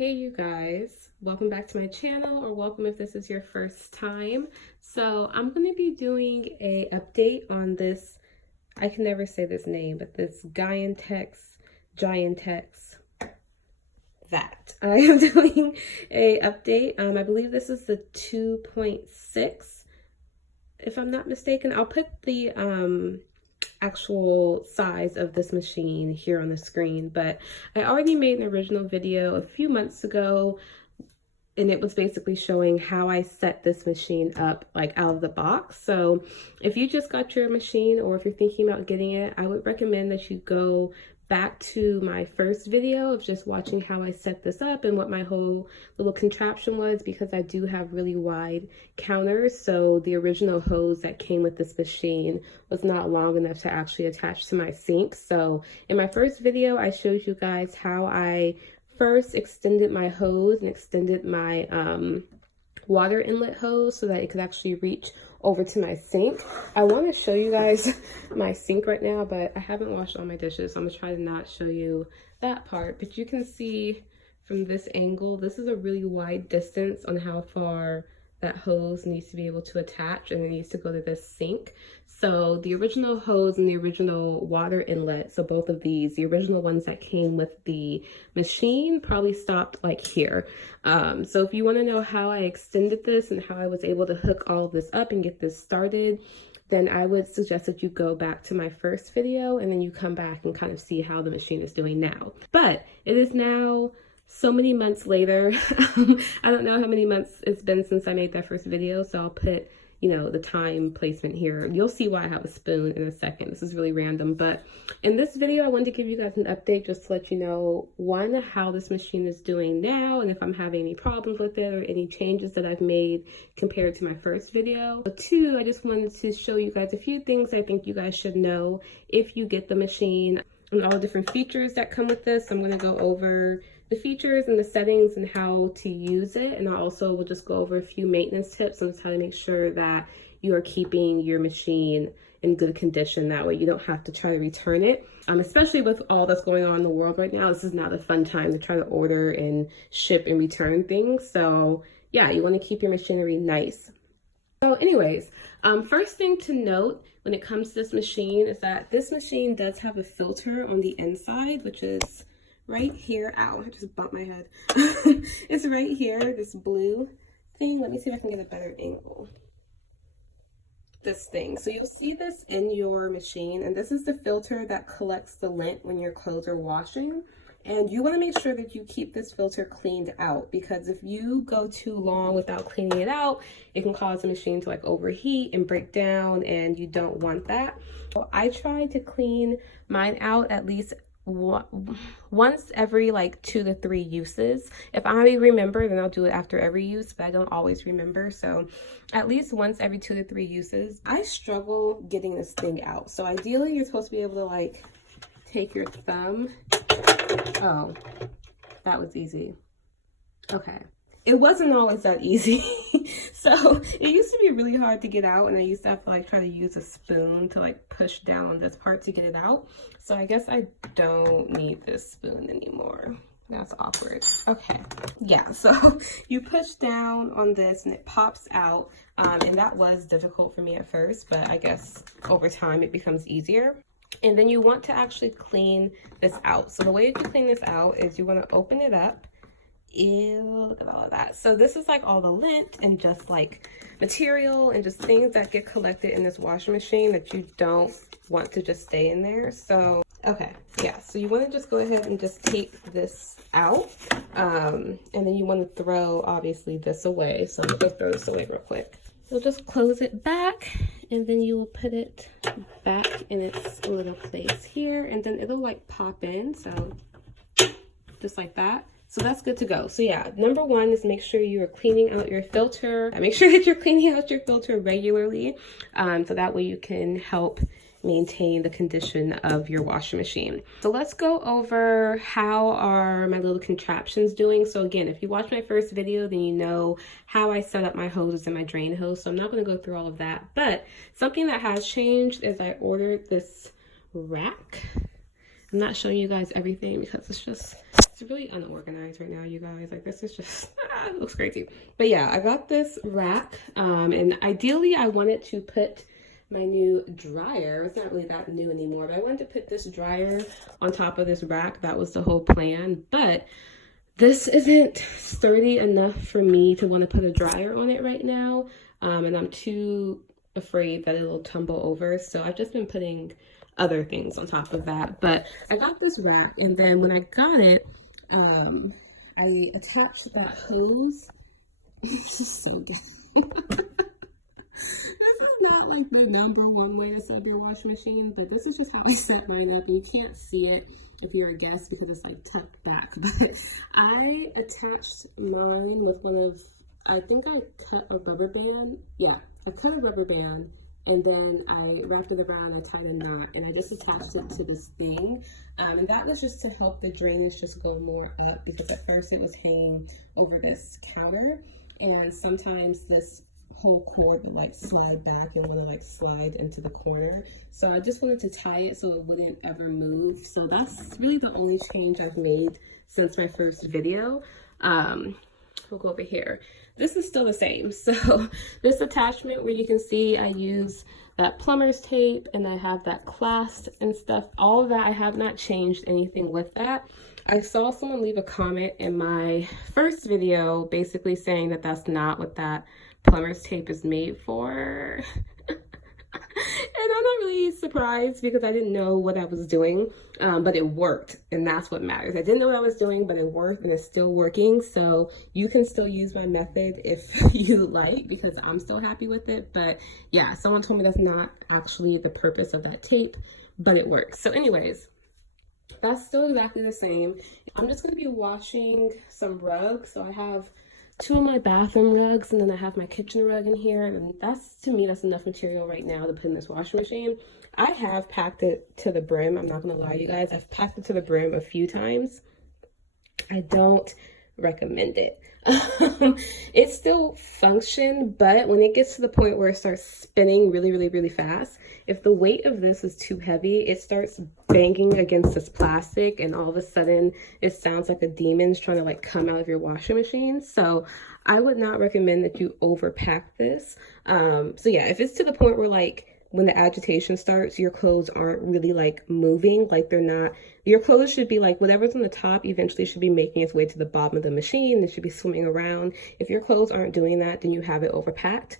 Hey you guys, welcome back to my channel, or welcome if this is your first time. So I'm going to be doing a update on this, I can never say this name, but this Giantex, that. I am doing a update. I believe this is the 2.6, if I'm not mistaken. I'll put the actual size of this machine here on the screen, but I already made an original video a few months ago, and it was basically showing how I set this machine up like out of the box. So if you just got your machine, or if you're thinking about getting it, I would recommend that you go back to my first video of just watching how I set this up and what my whole little contraption was, because I do have really wide counters. So the original hose that came with this machine was not long enough to actually attach to my sink. So in my first video, I showed you guys how I first extended my hose and extended my water inlet hose so that it could actually reach over to my sink. I want to show you guys my sink right now, but I haven't washed all my dishes, so I'm gonna try to not show you that part. But you can see from this angle, this is a really wide distance on how far that hose needs to be able to attach, and it needs to go to this sink. So the original hose and the original water inlet, so both of these, the original ones that came with the machine, probably stopped like here. So if you want to know how I extended this and how I was able to hook all of this up and get this started, then I would suggest that you go back to my first video and then you come back and kind of see how the machine is doing now. But it is now so many months later. I don't know how many months it's been since I made that first video, so I'll put, you know, the time placement here. You'll see why I have a spoon in a second. This is really random, but in this video I wanted to give you guys an update just to let you know, one, how this machine is doing now and if I'm having any problems with it or any changes that I've made compared to my first video. Two, I just wanted to show you guys a few things I think you guys should know if you get the machine and all the different features that come with this. I'm going to go over the features and the settings and how to use it, and I also will just go over a few maintenance tips on how to make sure that you are keeping your machine in good condition. That way you don't have to try to return it, especially with all that's going on in the world right now. This is not a fun time to try to order and ship and return things. So yeah, you want to keep your machinery nice. So anyways, first thing to note when it comes to this machine is that this machine does have a filter on the inside, which is right here. Ow, I just bumped my head. It's right here, this blue thing. Let me see if I can get a better angle. This thing. So you'll see this in your machine, and this is the filter that collects the lint when your clothes are washing. And you want to make sure that you keep this filter cleaned out, because if you go too long without cleaning it out, it can cause the machine to like overheat and break down, and you don't want that. So I try to clean mine out at least once every like 2 to 3 uses. If I remember, then I'll do it after every use, but I don't always remember. So at least once every 2 to 3 uses. I struggle getting this thing out. So ideally you're supposed to be able to like take your thumb. Oh, that was easy. Okay. It wasn't always that easy. So it used to be really hard to get out, and I used to have to like try to use a spoon to like push down on this part to get it out. So I guess I don't need this spoon anymore. That's awkward. Okay. Yeah, so you push down on this and it pops out. And that was difficult for me at first, but I guess over time it becomes easier. And then you want to actually clean this out. So the way that you clean this out is you want to open it up. Ew, look at all of that. So this is like all the lint and just like material and just things that get collected in this washing machine that you don't want to just stay in there. So okay, yeah, so you want to just go ahead and just take this out, and then you want to throw obviously this away. So I'm gonna go throw this away real quick. You'll just close it back, and then you will put it back in its little place here, and then it'll like pop in, so just like that. So that's good to go. So yeah, number one is make sure you are cleaning out your filter. Make sure that you're cleaning out your filter regularly, so that way you can help maintain the condition of your washing machine. So let's go over how are my little contraptions doing. So again, if you watched my first video, then you know how I set up my hoses and my drain hose. So I'm not going to go through all of that, but something that has changed is I ordered this rack. I'm not showing you guys everything because it's It's really unorganized right now, you guys. Like, this is just, it looks crazy. But yeah, I got this rack, and ideally I wanted to put my new dryer. It's not really that new anymore, but I wanted to put this dryer on top of this rack. That was the whole plan, but this isn't sturdy enough for me to want to put a dryer on it right now, and I'm too afraid that it'll tumble over, so I've just been putting other things on top of that. But I got this rack, and then when I got it, I attached that hose. It's just so good. This is not like the #1 way to set your washing machine, but this is just how I set mine up. You can't see it if you're a guest because it's like tucked back, but I attached mine with one of, I think I cut a rubber band. Yeah, I cut a rubber band, and then I wrapped it around and tied a knot, and I just attached it to this thing. And that was just to help the drainage just go more up, because at first it was hanging over this counter, and sometimes this whole cord would like slide back and want to like slide into the corner. So I just wanted to tie it so it wouldn't ever move. So that's really the only change I've made since my first video. We'll go over here. This is still the same. So this attachment where you can see I use that plumber's tape and I have that clasp and stuff, all of that, I have not changed anything with that. I saw someone leave a comment in my first video basically saying that that's not what that plumber's tape is made for. And I'm not really surprised because I didn't know what I was doing, but it worked, and that's what matters. I didn't know what I was doing, but it worked, and it's still working. So you can still use my method if you like, because I'm still happy with it. But yeah, someone told me that's not actually the purpose of that tape, but it works. So anyways, that's still exactly the same. I'm just going to be washing some rugs. So I have 2 of my bathroom rugs, and then I have my kitchen rug in here, and that's, to me, that's enough material right now to put in this washing machine. I have packed it to the brim. I'm not gonna lie, you guys. I've packed it to the brim a few times. I don't recommend it. It still functions, but when it gets to the point where it starts spinning really fast, if the weight of this is too heavy, it starts banging against this plastic, and all of a sudden it sounds like a demon's trying to like come out of your washing machine. So I would not recommend that you overpack this. So yeah, if it's to the point where like when the agitation starts, your clothes aren't really like moving, like they're not, your clothes should be like, whatever's on the top eventually should be making its way to the bottom of the machine. It should be swimming around. If your clothes aren't doing that, then you have it overpacked.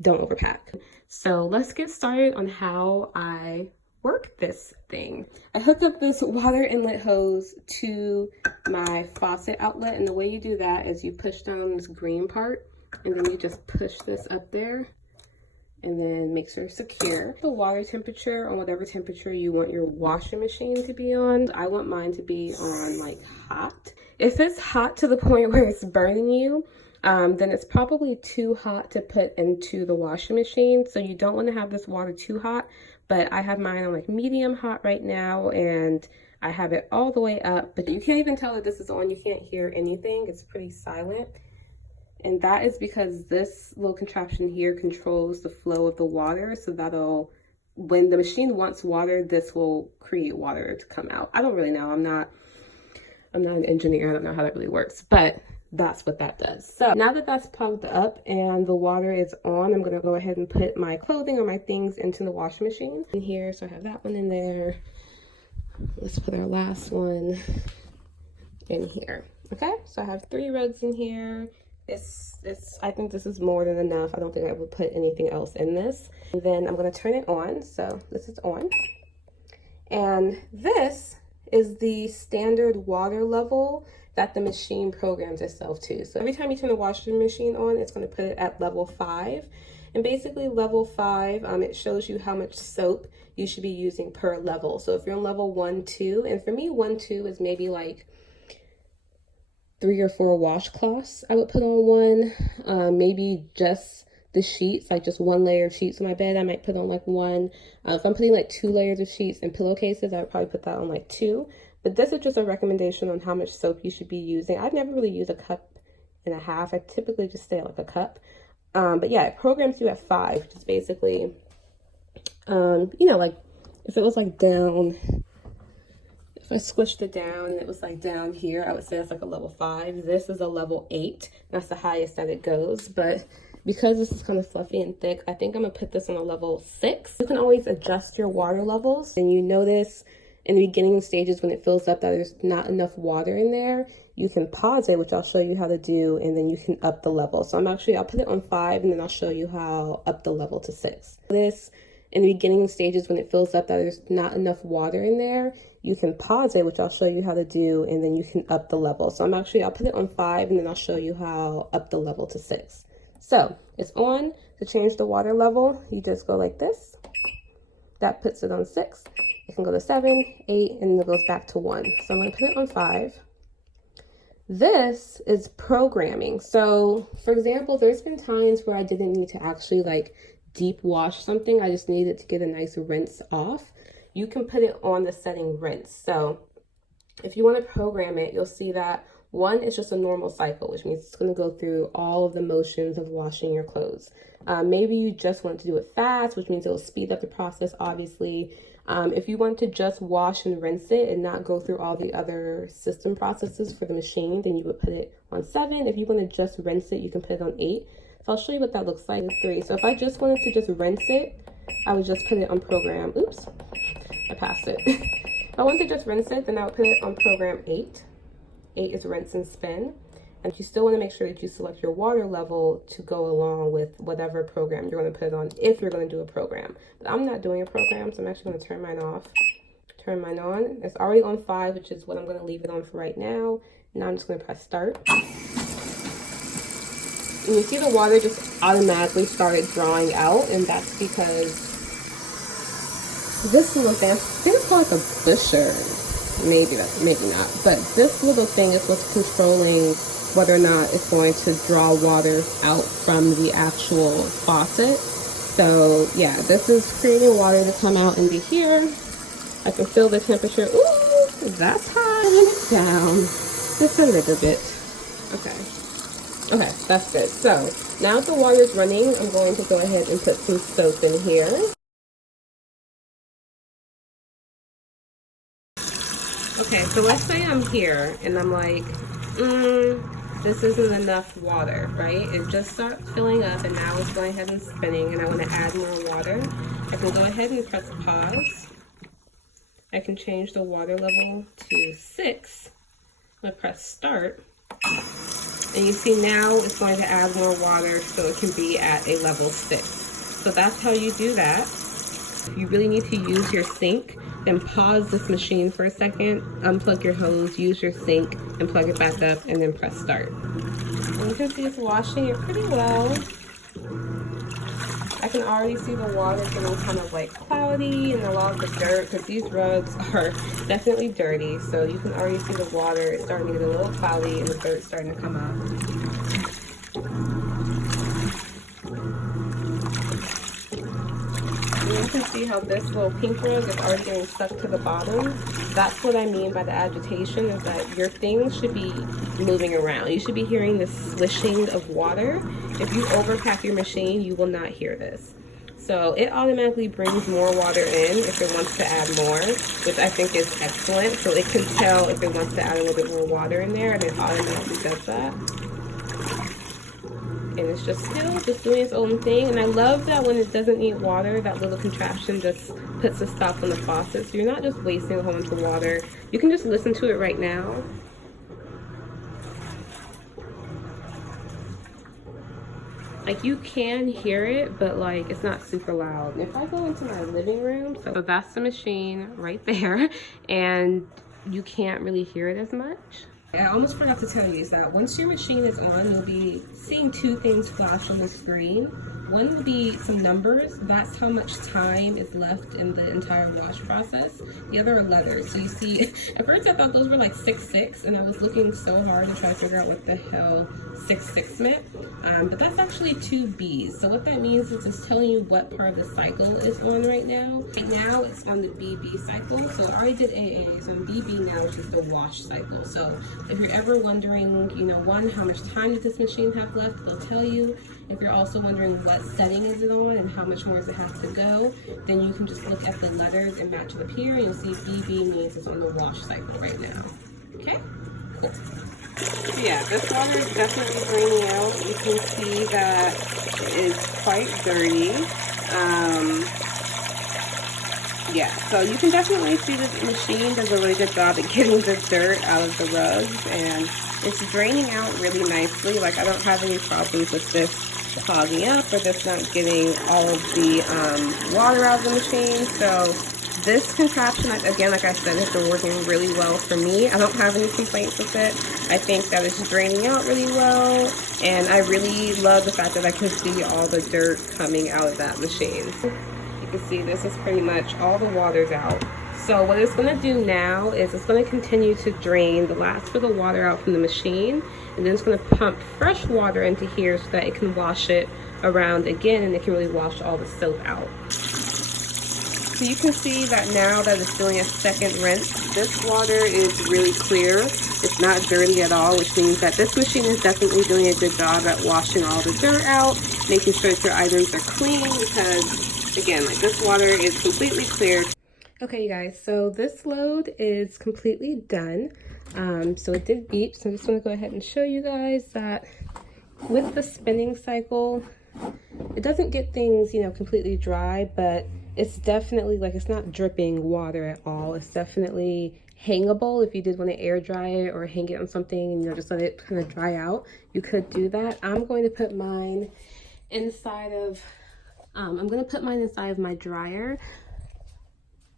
Don't overpack. So let's get started on how I work this thing. I hooked up this water inlet hose to my faucet outlet, and the way you do that is you push down this green part, and then you just push this up there, and then make sure it's secure. The water temperature on whatever temperature you want your washing machine to be on. I want mine to be on like hot. If it's hot to the point where it's burning you, then it's probably too hot to put into the washing machine. So you don't want to have this water too hot, but I have mine on like medium hot right now, and I have it all the way up, but you can't even tell that this is on. You can't hear anything. It's pretty silent. And that is because this little contraption here controls the flow of the water. So that'll, when the machine wants water, this will create water to come out. I don't really know. I'm not an engineer. I don't know how that really works, but that's what that does. So now that that's plugged up and the water is on, I'm going to go ahead and put my clothing or my things into the washing machine in here. So I have that one in there. Let's put our last one in here. Okay, so I have 3 rugs in here. I think this is more than enough. I don't think I would put anything else in this. And then I'm going to turn it on. So this is on. And this is the standard water level that the machine programs itself to. So every time you turn the washing machine on, it's going to put it at level 5. And basically level 5, it shows you how much soap you should be using per level. So if you're on level 1, 2, and for me 1, 2 is maybe like 3 or 4 washcloths I would put on one. Maybe just the sheets, like just 1 layer of sheets on my bed, I might put on like 1. If I'm putting like 2 layers of sheets and pillowcases, I would probably put that on like 2. But this is just a recommendation on how much soap you should be using. I've never really used a cup and a half. I typically just stay at like a cup. But yeah, it programs you at 5, which is basically, you know, like if it was like down, If I squished it down and it was like down here, I would say that's like a level 5. This is a level 8. That's the highest that it goes. But because this is kind of fluffy and thick, I think I'm gonna put this on a level 6. You can always adjust your water levels, and you notice in the beginning stages when it fills up that there's not enough water in there, you can pause it, which I'll show you how to do, and then you can up the level. So I'll put it on 5, and then I'll show you how up the level to 6. This in the beginning stages when it fills up that there's not enough water in there, you can pause it, which I'll show you how to do, and then you can up the level. So I'll put it on 5, and then I'll show you how up the level to 6. So it's on. To change the water level, you just go like this. That puts it on 6. It can go to 7, 8, and then it goes back to 1. So I'm going to put it on 5. This is programming. So for example, there's been times where I didn't need to actually like deep wash something. I just needed to get a nice rinse off. You can put it on the setting rinse. So if you want to program it, you'll see that 1 is just a normal cycle, which means it's going to go through all of the motions of washing your clothes. Maybe you just want to do it fast, which means it will speed up the process, obviously. If you want to just wash and rinse it and not go through all the other system processes for the machine, then you would put it on 7. If you want to just rinse it, you can put it on 8. So I'll show you what that looks like. 3. So if I just wanted to just rinse it, I would just put it on program. Oops, I passed it. If I wanted to just rinse it, then I would put it on program 8. 8 is rinse and spin. And you still want to make sure that you select your water level to go along with whatever program you're going to put it on if you're going to do a program. But I'm not doing a program, so I'm actually going to turn mine off. Turn mine on. It's already on 5, which is what I'm going to leave it on for right now. Now I'm just going to press start. And you see the water just automatically started drawing out, and that's because this little thing, I think it's called like a busher. Maybe not. But this little thing is what's controlling whether or not it's going to draw water out from the actual faucet. So yeah, this is creating water to come out into here. I can feel the temperature. Ooh, that's high. And it's down just a little bit. Okay, that's good. So now that the water is running, I'm going to go ahead and put some soap in here. Okay, so let's say I'm here and I'm like, this isn't enough water, right? It just started filling up and now it's going ahead and spinning, and I want to add more water. I can go ahead and press pause. I can change the water level to 6. I'm going to press start. And you see now it's going to add more water so it can be at a level 6. So that's how you do that. If you really need to use your sink, then pause this machine for a second, unplug your hose, use your sink, and plug it back up, and then press start. And you can see it's washing it pretty well. I can already see the water getting kind of like cloudy and a lot of the dirt, because these rugs are definitely dirty. So you can already see the water is starting to get a little cloudy and the dirt starting to come up. And you can see how this little pink rug is already getting stuck to the bottom. That's what I mean by the agitation, is that your things should be moving around. You should be hearing the swishing of water. If you overpack your machine, you will not hear this. So it automatically brings more water in if it wants to add more, which I think is excellent. So it can tell if it wants to add a little bit more water in there, and it automatically does that. And it's just still just doing its own thing. And I love that when it doesn't need water, that little contraption just puts a stop on the faucet. So you're not just wasting a whole bunch of water. You can just listen to it right now. Like, you can hear it, but like it's not super loud. And if I go into my living room, so that's the machine right there, and you can't really hear it as much. I almost forgot to tell you is that once your machine is on, you'll be seeing 2 things flash on the screen. One will be some numbers. That's how much time is left in the entire wash process. The other are letters. So you see, at first I thought those were like 6-6, and I was looking so hard to try to figure out what the hell 6-6 meant. But that's actually 2 B's. So what that means is it's telling you what part of the cycle is on right now. Right now it's on the BB cycle. So it already did AA. So on BB now, which is the wash cycle. So If you're ever wondering, you know, one, how much time does this machine have left, they'll tell you. If you're also wondering what setting is it on and how much more does it have to go, then you can just look at the letters and match it up here, and you'll see BB means it's on the wash cycle right now. Okay, cool. So yeah, this water is definitely draining out. You can see that it's quite dirty. Yeah, so you can definitely see this machine does a really good job at getting the dirt out of the rugs, and it's draining out really nicely. Like, I don't have any problems with this clogging up or this not getting all of the water out of the machine. So this contraption, again, like I said, has been working really well for me. I don't have any complaints with it. I think that it's draining out really well, and I really love the fact that I can see all the dirt coming out of that machine. You can see this is pretty much all the water's out. So what it's going to do now is it's going to continue to drain the last bit of water out from the machine, and then it's going to pump fresh water into here so that it can wash it around again, and it can really wash all the soap out. So you can see that now that it's doing a second rinse, this water is really clear. It's not dirty at all, which means that this machine is definitely doing a good job at washing all the dirt out, making sure that your items are clean, because again, like, this water is completely clear. Okay, you guys, so this load is completely done. So it did beep, so I'm just going to go ahead and show you guys that with the spinning cycle, it doesn't get things, you know, completely dry, but it's definitely, like, it's not dripping water at all. It's definitely hangable. If you did want to air dry it or hang it on something and, you know, just let it kind of dry out, you could do that. I'm going to put mine inside of my dryer.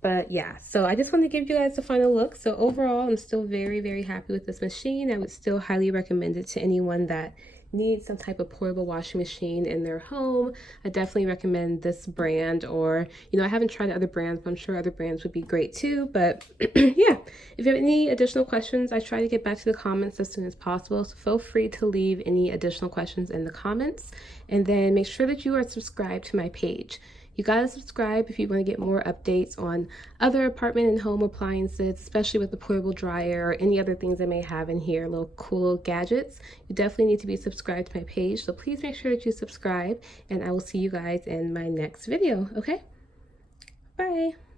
But yeah, so I just want to give you guys a final look. So overall, I'm still very, very happy with this machine. I would still highly recommend it to anyone that needs some type of portable washing machine in their home. I definitely recommend this brand, or, you know, I haven't tried other brands, but I'm sure other brands would be great too. But yeah, if you have any additional questions, I try to get back to the comments as soon as possible. So feel free to leave any additional questions in the comments, and then make sure that you are subscribed to my page. You gotta subscribe if you want to get more updates on other apartment and home appliances, especially with the portable dryer or any other things I may have in here, little cool little gadgets. You definitely need to be subscribed to my page, so please make sure that you subscribe, and I will see you guys in my next video, okay? Bye!